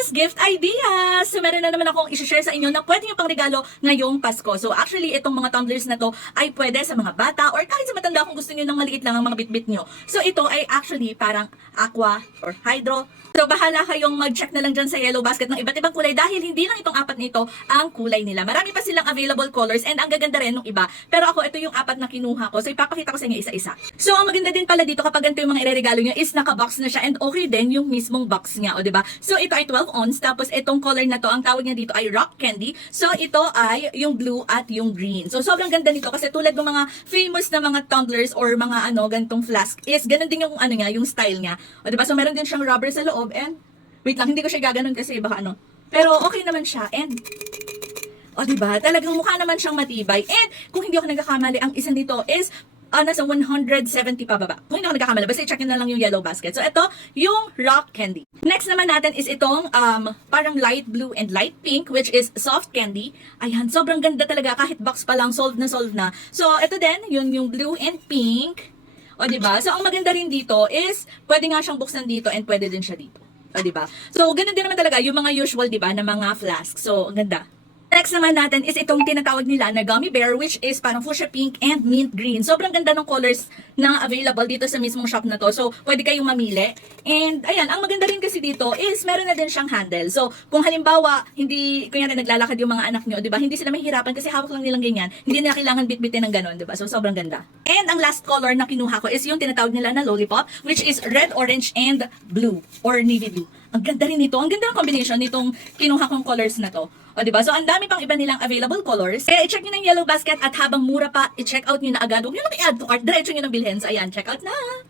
Christmas gift ideas! So, meron na naman akong i-share sa inyo na pwede yung pangregalo ngayong Pasko. So, actually, itong mga tumblers na to ay pwede sa mga bata or kahit sa matanda kung gusto nyo ng maliit lang ang mga bitbit nyo. So, ito ay actually parang aqua or hydro. So, bahala kayong mag-check na lang dyan sa yellow basket ng iba't ibang kulay dahil hindi lang itong apat nito ang kulay nila. Marami pa silang available colors and ang gaganda rin ng iba. Pero ako, ito yung apat na kinuha ko. So, ipapakita ko sa inyo isa-isa. So, ang maganda din pala dito kapag ganito yung mga ireregalo nyo is naka-box na siya and okay din yung mismong box niya, o diba? So, ito ay 12 ounce, tapos itong color na to, ang tawag niya dito ay rock candy. So, ito ay yung blue at yung green. So, sobrang ganda nito kasi tulad ng mga famous na mga tumblers or mga ganitong flask is ganun din yung niya, yung style niya. O diba? So, meron din siyang rubber sa loob and wait lang, hindi ko siya gaganon kasi baka pero okay naman siya and o diba? Talagang mukha naman siyang matibay. And kung hindi ako nagkakamali, ang isa nito is nasa 170 pababa. Kung hindi ako nagkakamali, basta i-check nyo na lang yung yellow basket. So, ito, yung rock candy. Next naman natin is itong parang light blue and light pink, which is soft candy. Ayan, sobrang ganda talaga. Kahit box pa lang, solved na. So, ito din, yun yung blue and pink. O, diba? So, ang maganda rin dito is, pwede nga siyang buksan dito and pwede din siya dito. O, diba? So, ganun din naman talaga yung mga usual, diba, na mga flask. So, ang ganda. Next naman natin is itong tinatawag nila na gummy bear, which is parang fuchsia pink and mint green. Sobrang ganda ng colors na available dito sa mismong shop na to. So, pwede kayong mamili. And, ayan, ang maganda rin kasi dito is meron na din siyang handle. So, kung halimbawa, kunyari naglalakad yung mga anak nyo, diba? Hindi sila mahihirapan kasi hawak lang nilang ganyan. Hindi na kailangan bitbitin ng ganon, diba? So, sobrang ganda. And ang last color na kinuha ko is yung tinatawag nila na lollipop, which is red, orange, and blue, or navy blue. Ang ganda rin nito. Ang ganda ng combination nitong kinuha kong colors na to. O, diba? So, ang dami pang iba nilang available colors. Kaya, i-check nyo ng yellow basket at habang mura pa, i-check out nyo na agad. Huwag nyo lang i-add to cart. Diretso nyo nang bilhin. So, ayan, check out na!